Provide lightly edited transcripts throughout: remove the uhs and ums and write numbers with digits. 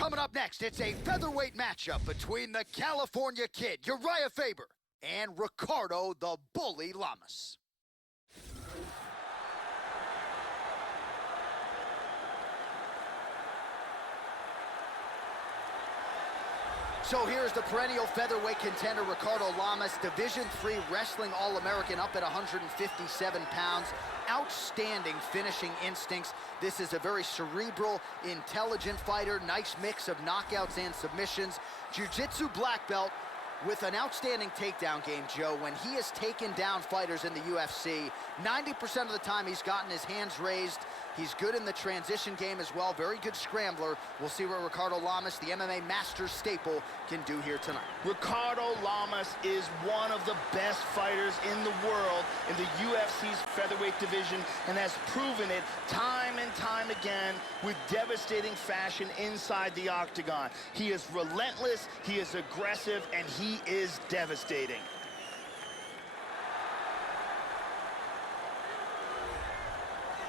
Coming up next, it's a featherweight matchup between the California Kid, Uriah Faber, and Ricardo the Bully Lamas. So here's the perennial featherweight contender, Ricardo Lamas, Division III Wrestling All-American, up at 157 pounds. Outstanding finishing instincts. This is a very cerebral, intelligent fighter. Nice mix of knockouts and submissions. Jiu-Jitsu black belt with an outstanding takedown game, Joe. When he has taken down fighters in the UFC, 90% of the time he's gotten his hands raised. He's good in the transition game as well. Very good scrambler. We'll see what Ricardo Lamas, the MMA Masters staple, can do here tonight. Ricardo Lamas is one of the best fighters in the world in the UFC's featherweight division and has proven it time and time again with devastating fashion inside the octagon. He is relentless, he is aggressive, and he is devastating.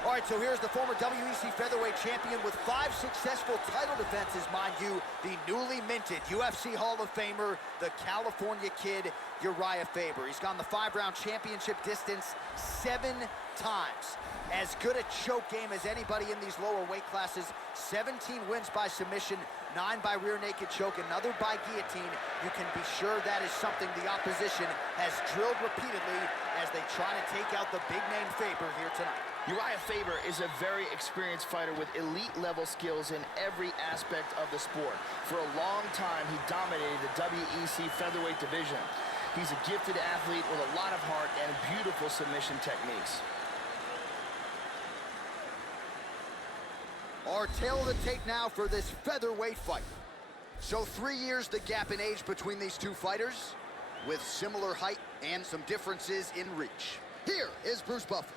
All right, so here's the former WEC featherweight champion with 5 successful title defenses, mind you, the newly minted UFC Hall of Famer, the California Kid, Uriah Faber. He's gone the 5-round championship distance 7 times. As good a choke game as anybody in these lower weight classes. 17 wins by submission, 9 by rear naked choke, another by guillotine. You can be sure that is something the opposition has drilled repeatedly as they try to take out the big name Faber here tonight. Uriah Faber is a very experienced fighter with elite-level skills in every aspect of the sport. For a long time, he dominated the WEC featherweight division. He's a gifted athlete with a lot of heart and beautiful submission techniques. Our tale of the tape now for this featherweight fight. So 3 years the gap in age between these two fighters, with similar height and some differences in reach. Here is Bruce Buffer.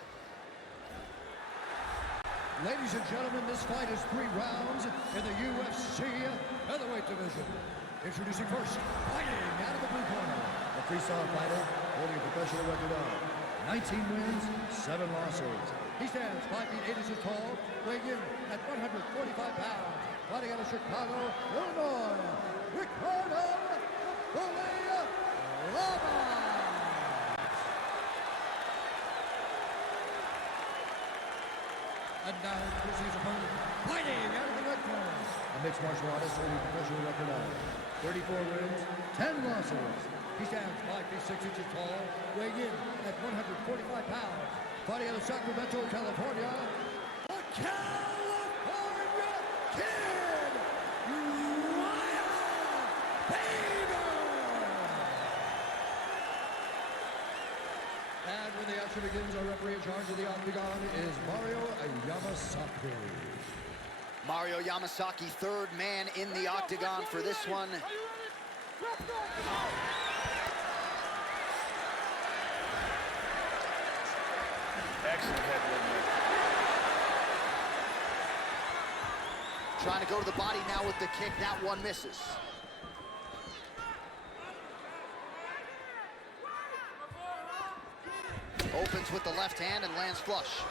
Ladies and gentlemen, this fight is 3 rounds in the UFC featherweight division. Introducing first, fighting out of the blue corner, a three-star fighter holding a professional record of 19 wins, 7 losses. He stands 5 feet 8 inches tall, weighing in at 145 pounds. Fighting out of Chicago, Illinois, Ricardo Bully Lamas. And now, here's his opponent, fighting out of the red corner. A mixed martial artist holding a professional record of 34 wins, 10 losses. He stands 5 feet 6 inches tall, weighing in at 145 pounds. Fighting out of Sacramento, California, the California Kid, Uriah Faber. And when the action begins, our referee in charge of the octagon is Mario Yamasaki. Mario Yamasaki, third man in the octagon for this one. Excellent head movement. Trying to go to the body now with the kick. That one misses. Opens with the left hand and lands flush.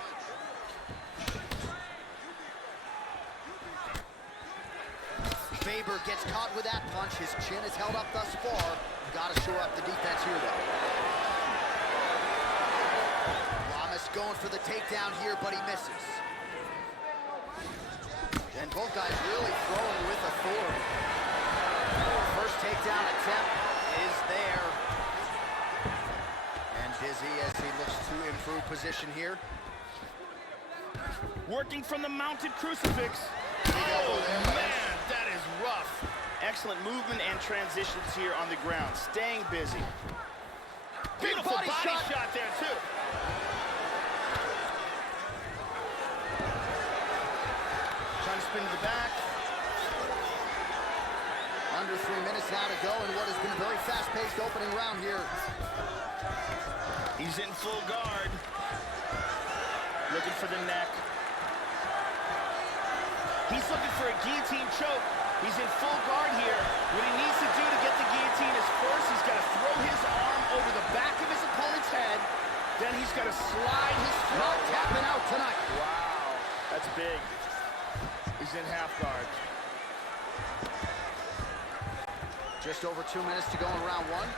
Faber gets caught with that punch. His chin is held up thus far. Got to shore up the defense here, though. Lamas going for the takedown here, but he misses. And both guys really throwing with authority. First takedown attempt is there. And dizzy as he looks to improve position here. Working from the mounted crucifix. Oh, man, that is rough. Excellent movement and transitions here on the ground. Staying busy. Beautiful body shot there, too. Trying to spin to the back. Under 3 minutes now to go in what has been a very fast-paced opening round here. He's in full guard. Looking for the neck. He's looking for a guillotine choke. He's in full guard here. What he needs to do to get the guillotine is first, he's got to throw his arm over the back of his opponent's head. Then he's got to slide his Not tapping out tonight. Wow, that's big. He's in half guard. Just over 2 minutes to go in round one.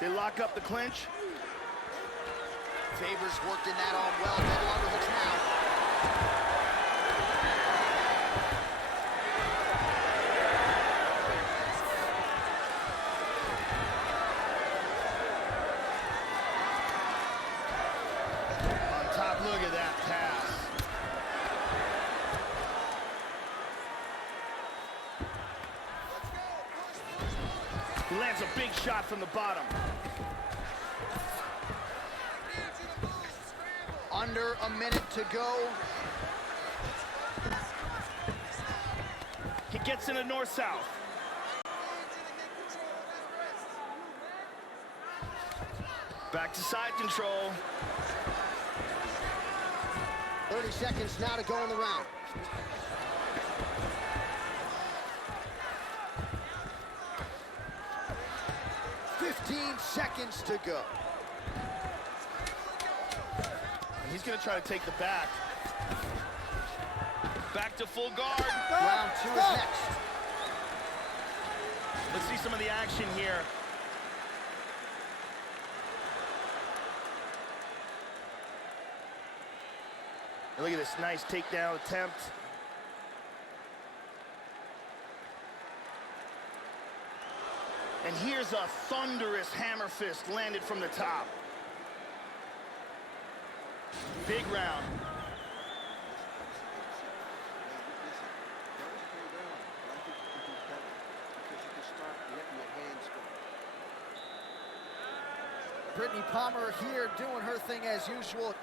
They lock up the clinch. Favors worked in that arm well. Double underhooks now. On top, look at that pass. He lands a big shot from the bottom. Under a minute to go. He gets in a north-south. Back to side control. 30 seconds now to go in the round. Seconds to go. He's going to try to take the back. Back to full guard. Round two is next. Let's see some of the action here. Look at this nice takedown attempt. And here's a thunderous hammer fist landed from the top. Big round. Brittany Palmer here doing her thing as usual.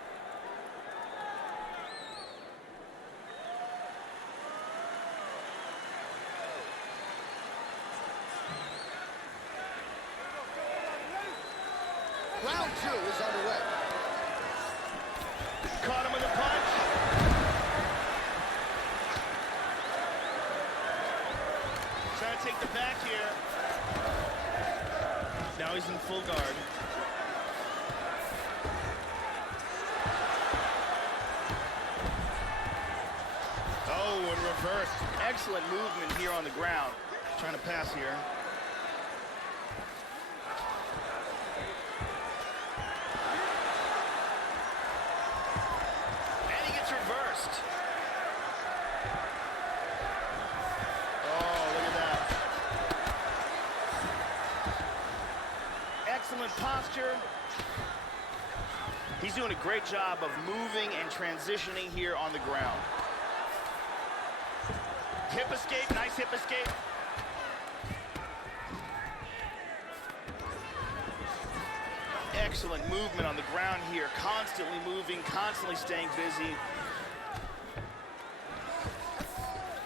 Round two is underway. Caught him with a punch. Trying to take the back here. Now he's in full guard. Oh, and reversed. Excellent movement here on the ground. Trying to pass here. Excellent posture. He's doing a great job of moving and transitioning here on the ground. Hip escape, nice hip escape. Excellent movement on the ground here, constantly moving, constantly staying busy.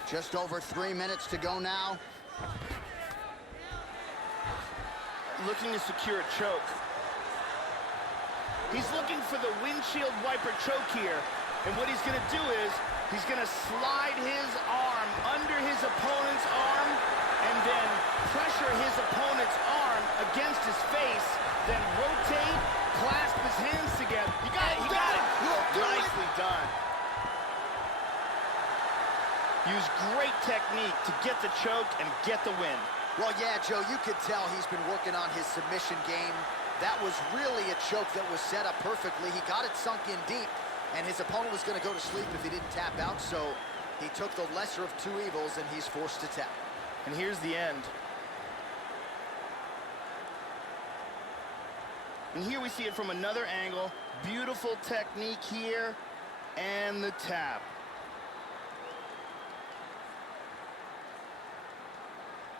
Just over 3 minutes to go now. Looking to secure a choke. He's looking for the windshield wiper choke here. And what he's going to do is he's going to slide his arm under his opponent's arm and then pressure his opponent's arm against his face, then rotate, clasp his hands together. You got it, he got it. Nicely done. Use great technique to get the choke and get the win. Well, yeah, Joe, you could tell he's been working on his submission game. That was really a choke that was set up perfectly. He got it sunk in deep, and his opponent was going to go to sleep if he didn't tap out, so he took the lesser of two evils, and he's forced to tap. And here's the end. And here we see it from another angle. Beautiful technique here, and the tap.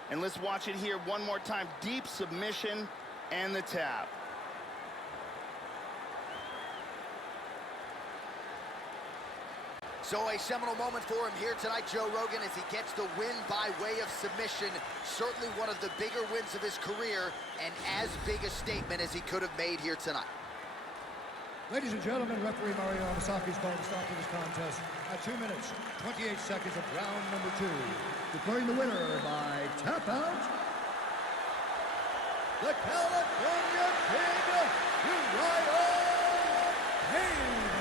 And let's watch it here one more time. Deep submission and the tap. So a seminal moment for him here tonight, Joe Rogan, as he gets the win by way of submission. Certainly one of the bigger wins of his career, and as big a statement as he could have made here tonight. Ladies and gentlemen, referee Mario Amasaki's calling the stop to this contest at 2 minutes, 28 seconds of round number 2. Declaring the winner by tap out, the California King, Uriah Hayes.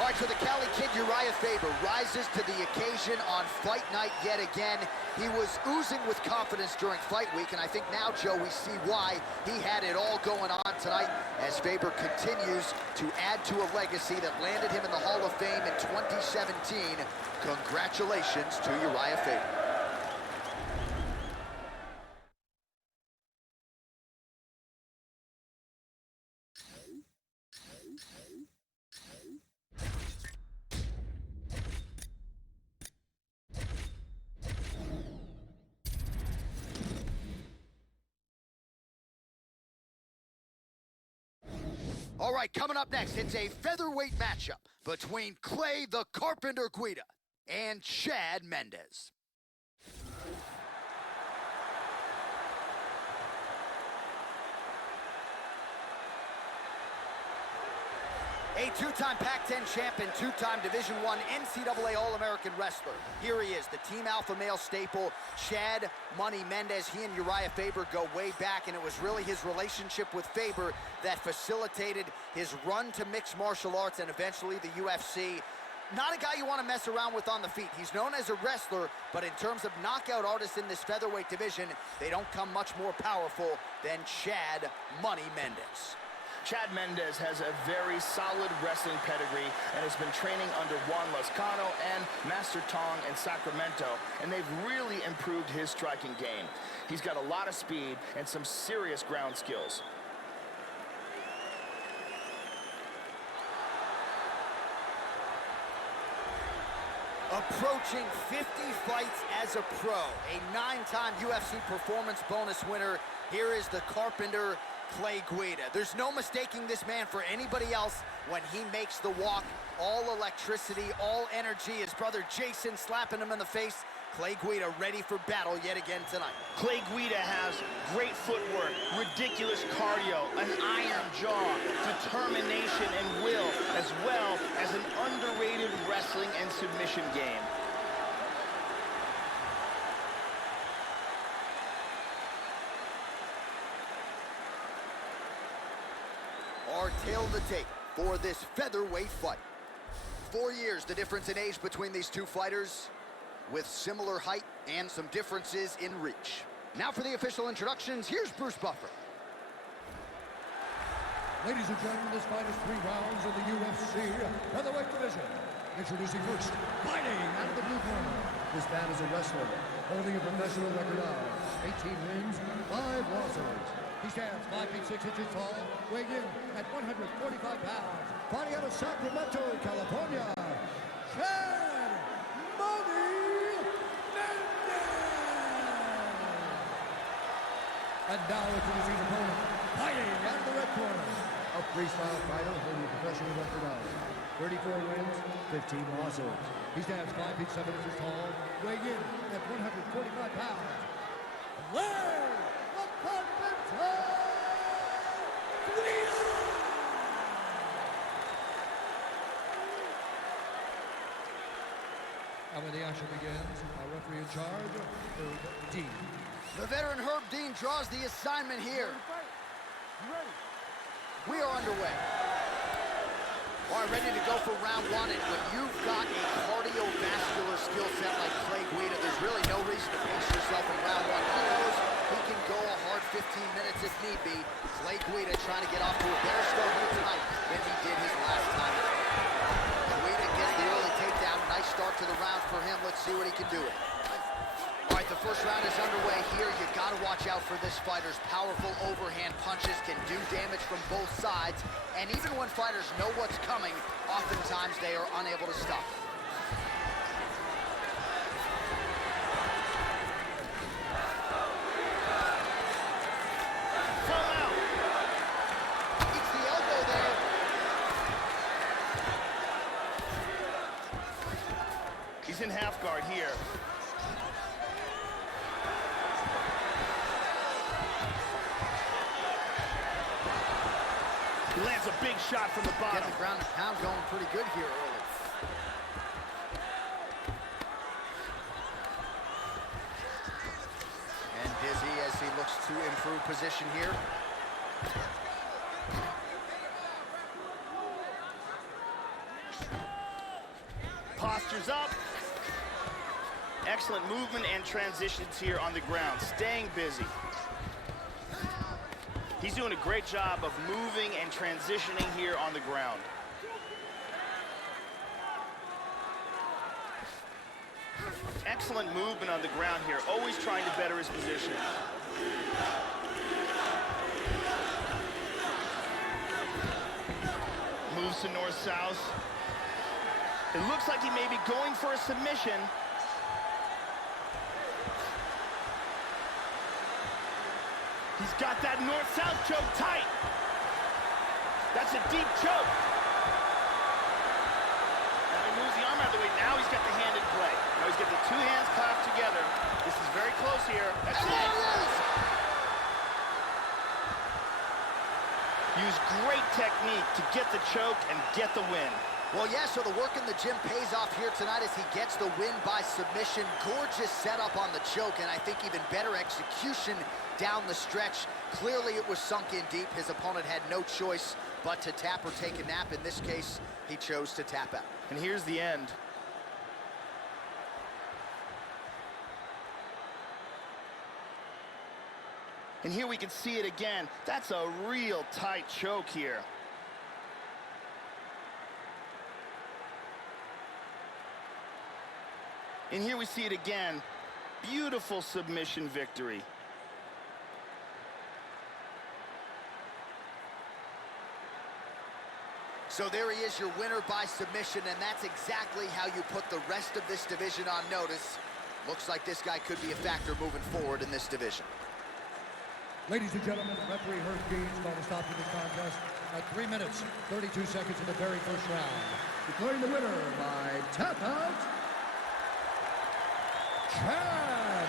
All right, so the Cali kid, Uriah Faber, rises to the occasion on fight night yet again. He was oozing with confidence during fight week, and I think now, Joe, we see why he had it all going on tonight as Faber continues to add to a legacy that landed him in the Hall of Fame in 2017. Congratulations to Uriah Faber. All right, coming up next, it's a featherweight matchup between Clay the Carpenter Guida and Chad Mendes. A two-time Pac-10 champ and two-time Division I NCAA All-American wrestler. Here he is, the Team Alpha male staple, Chad Money Mendes. He and Uriah Faber go way back, and it was really his relationship with Faber that facilitated his run to mixed martial arts and eventually the UFC. Not a guy you want to mess around with on the feet. He's known as a wrestler, but in terms of knockout artists in this featherweight division, they don't come much more powerful than Chad Money Mendes. Chad Mendes has a very solid wrestling pedigree and has been training under Juan Lascano and Master Tong in Sacramento, and they've really improved his striking game. He's got a lot of speed and some serious ground skills. Approaching 50 fights as a pro, a 9-time UFC performance bonus winner, here is the Carpenter Clay Guida. There's no mistaking this man for anybody else when he makes the walk. All electricity, all energy. His brother Jason slapping him in the face. Clay Guida ready for battle yet again tonight. Clay Guida has great footwork, ridiculous cardio, an iron jaw, determination and will, as well as an underrated wrestling and submission game. Our tale of the tape for this featherweight fight. 4 years the difference in age between these two fighters, with similar height and some differences in reach. Now for the official introductions, here's Bruce Buffer. Ladies and gentlemen, this fight is 3 rounds in the UFC featherweight division. Introducing first, fighting out of the blue corner. This man is a wrestler, holding a professional record of 18 wins, 5 losses. He stands 5 feet 6 inches tall, weighing in at 145 pounds. Fighting out of Sacramento, California, Chad Money Mendes. And now introducing his opponent, fighting out of the red corner. A freestyle fighter holding a professional record of 34 wins, 15 losses. He stands 5 feet 7 inches tall, weighing in at 145 pounds. Clay the Carpenter Guida. And when the action begins, our referee in charge, Herb Dean. The veteran Herb Dean draws the assignment here. We are underway. All right, ready to go for round 1, and when you've got a cardiovascular skill set like Clay Guida, there's really no reason to pace yourself in round 1. He knows he can go a hard 15 minutes if need be. Clay Guida trying to get off to a better start here tonight than he did his last time. Guida gets the early takedown. Nice start to the round for him. Let's see what he can do. All right, the first round is underway here. You got to watch out for this fighter's powerful overhand punches can do damage from both sides. And even when fighters know what's coming, oftentimes they are unable to stop. It's the elbow there. He's in half guard here. He lands a big shot from the bottom. Get the ground and pound going pretty good here early. And dizzy as he looks to improve position here. Postures up. Excellent movement and transitions here on the ground, staying busy. He's doing a great job of moving and transitioning here on the ground. Excellent movement on the ground here, always trying to better his position. Moves to north-south. It looks like he may be going for a submission. He's got that north-south choke tight. That's a deep choke. Now he moves the arm out of the way. Now he's got the hand in play. Now he's got the two hands clasped together. This is very close here. That's it. Use great technique to get the choke and get the win. Well, yeah, so the work in the gym pays off here tonight as he gets the win by submission. Gorgeous setup on the choke, and I think even better execution down the stretch. Clearly it was sunk in deep. His opponent had no choice but to tap or take a nap. In this case, he chose to tap out. And here's the end. And here we can see it again. That's a real tight choke here. And here we see it again. Beautiful submission victory. So there he is, your winner by submission, and that's exactly how you put the rest of this division on notice. Looks like this guy could be a factor moving forward in this division. Ladies and gentlemen, referee Herb Dean's going to stop this contest at 3 minutes, 32 seconds in the very first round. Declaring the winner by tap out, Chad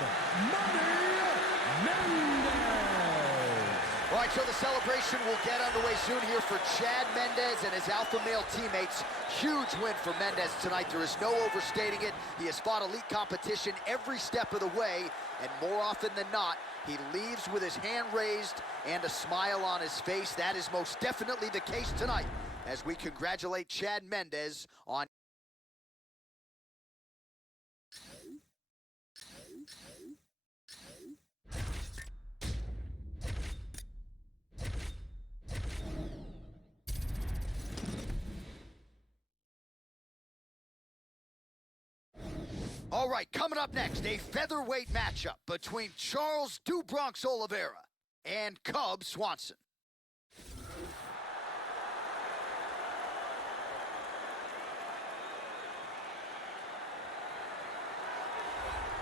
Mendez. All right, so the celebration will get underway soon here for Chad Mendez and his alpha male teammates. Huge win for Mendez tonight. There is no overstating it. He has fought elite competition every step of the way, and more often than not, he leaves with his hand raised and a smile on his face. That is most definitely the case tonight as we congratulate Chad Mendez on... All right, coming up next, a featherweight matchup between Charles "Do Bronx" Oliveira and Cub Swanson.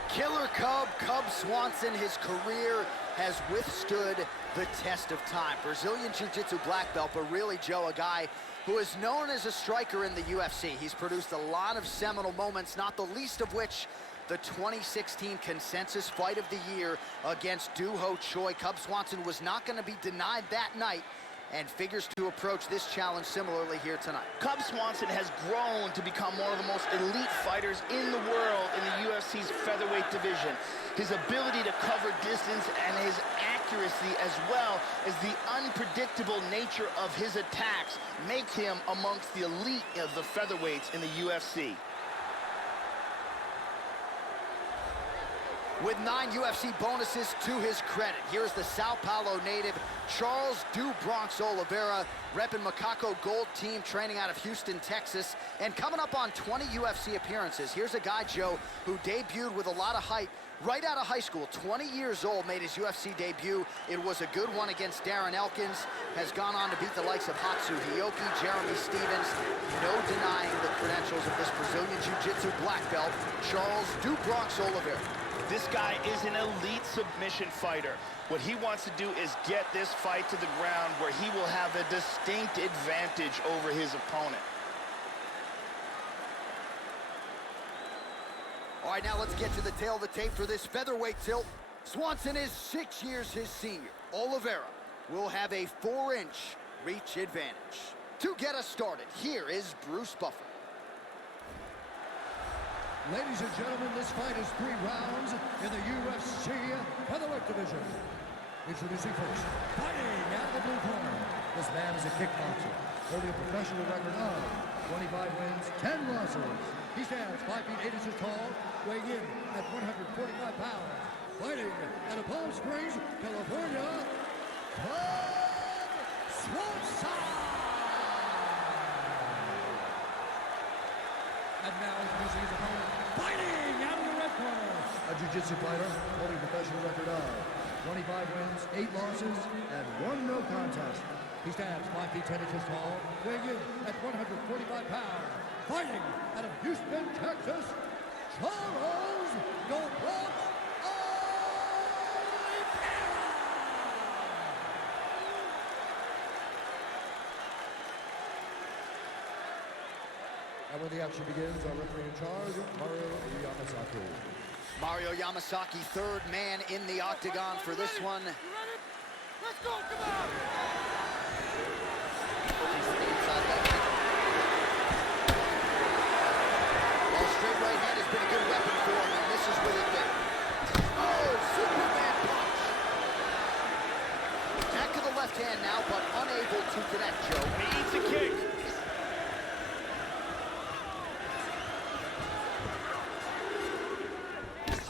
Killer Cub Swanson, his career has withstood the test of time. Brazilian Jiu-Jitsu black belt, but really, Joe, a guy who is known as a striker in the UFC. He's produced a lot of seminal moments, not the least of which the 2016 consensus fight of the year against Doo Ho Choi. Cub Swanson was not going to be denied that night and figures to approach this challenge similarly here tonight. Cub Swanson has grown to become one of the most elite fighters in the world in the UFC's featherweight division. His ability to cover distance and his accuracy, as well as the unpredictable nature of his attacks, make him amongst the elite of the featherweights in the UFC. With 9 UFC bonuses to his credit, here's the Sao Paulo native, Charles "Do Bronx" Oliveira, repping Macaco Gold team, training out of Houston, Texas, and coming up on 20 UFC appearances. Here's a guy, Joe, who debuted with a lot of hype right out of high school. 20 years old, made his UFC debut. It was a good one against Darren Elkins. Has gone on to beat the likes of Hatsu Hiyoki, Jeremy Stevens. No denying the credentials of this Brazilian Jiu-Jitsu black belt, Charles "Do Bronx" Oliveira. This guy is an elite submission fighter. What he wants to do is get this fight to the ground where he will have a distinct advantage over his opponent. All right, now let's get to the tail of the tape for this featherweight tilt. Swanson is 6 years his senior. Oliveira will have a 4-inch reach advantage. To get us started, here is Bruce Buffer. Ladies and gentlemen, this fight is 3 rounds in the UFC featherweight division. Introducing first, fighting out of the blue corner. This man is a kickboxer, holding a professional record of 25 wins, 10 losses. He stands 5 feet 8 inches tall, weighing in at 145 pounds. Fighting out of Palm Springs, California, and now introducing his opponent, fighting out of the red corner. A jiu-jitsu fighter holding a professional record of 25 wins, 8 losses, and 1 no contest. He stands 5 feet 10 inches tall, weighing in at 145 pounds. Fighting out of Houston, Texas, Charles Goblet. And when the action begins, our referee in charge, Mario Yamasaki. Mario Yamasaki, third man in the octagon for this one. You ready? Let's go, come on! Well, straight right hand has been a good weapon for him, and this is with it big. Oh, Superman punch! Back to the left hand now, but unable to connect, Joe. He eats a kick.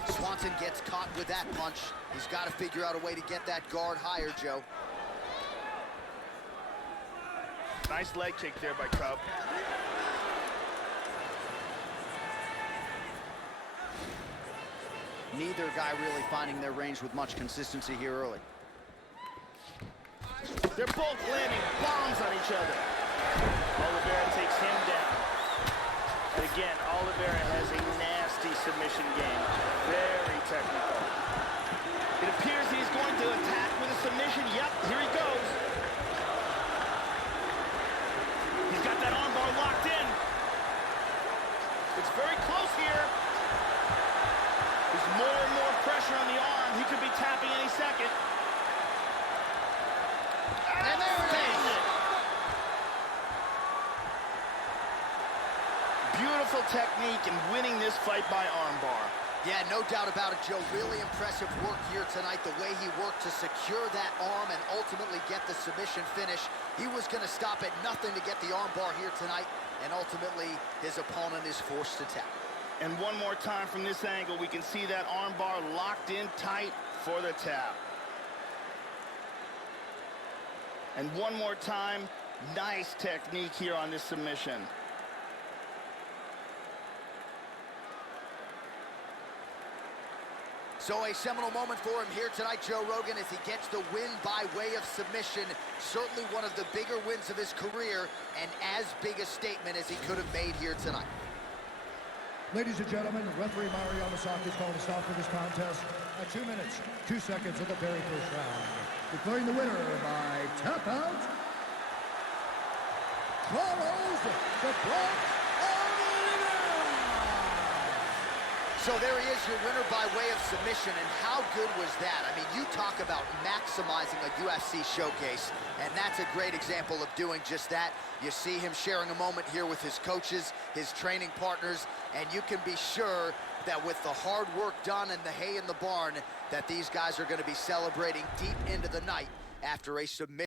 Swanson gets caught with that punch. He's got to figure out a way to get that guard higher, Joe. Nice leg kick there by Cub. Neither guy really finding their range with much consistency here early. They're both landing bombs on each other. Oliveira takes him down. And again, Oliveira has a nasty submission game. Very technical. It appears he's going to attack with a submission. Yep, here he goes. He's got that armbar locked in. It's very close here. There's more and more pressure on the arm. He could be tapping any second. And there it is. Beautiful technique in winning this fight by armbar. Yeah, no doubt about it, Joe. Really impressive work here tonight. The way he worked to secure that arm and ultimately get the submission finish. He was going to stop at nothing to get the armbar here tonight, and ultimately his opponent is forced to tap. And one more time from this angle, we can see that armbar locked in tight for the tap. And one more time, nice technique here on this submission. So a seminal moment for him here tonight, Joe Rogan, as he gets the win by way of submission. Certainly one of the bigger wins of his career, and as big a statement as he could have made here tonight. Ladies and gentlemen, referee Mario Yamasaki is calling a stop for this contest at 2 minutes, 2 seconds of the very first round. Declaring the winner by tap out, Charles the Bronx Oliveira. So there he is, your winner by way of submission, and how good was that? I mean, you talk about maximizing a UFC showcase, and that's a great example of doing just that. You see him sharing a moment here with his coaches, his training partners, and you can be sure that with the hard work done and the hay in the barn, that these guys are going to be celebrating deep into the night after a submission.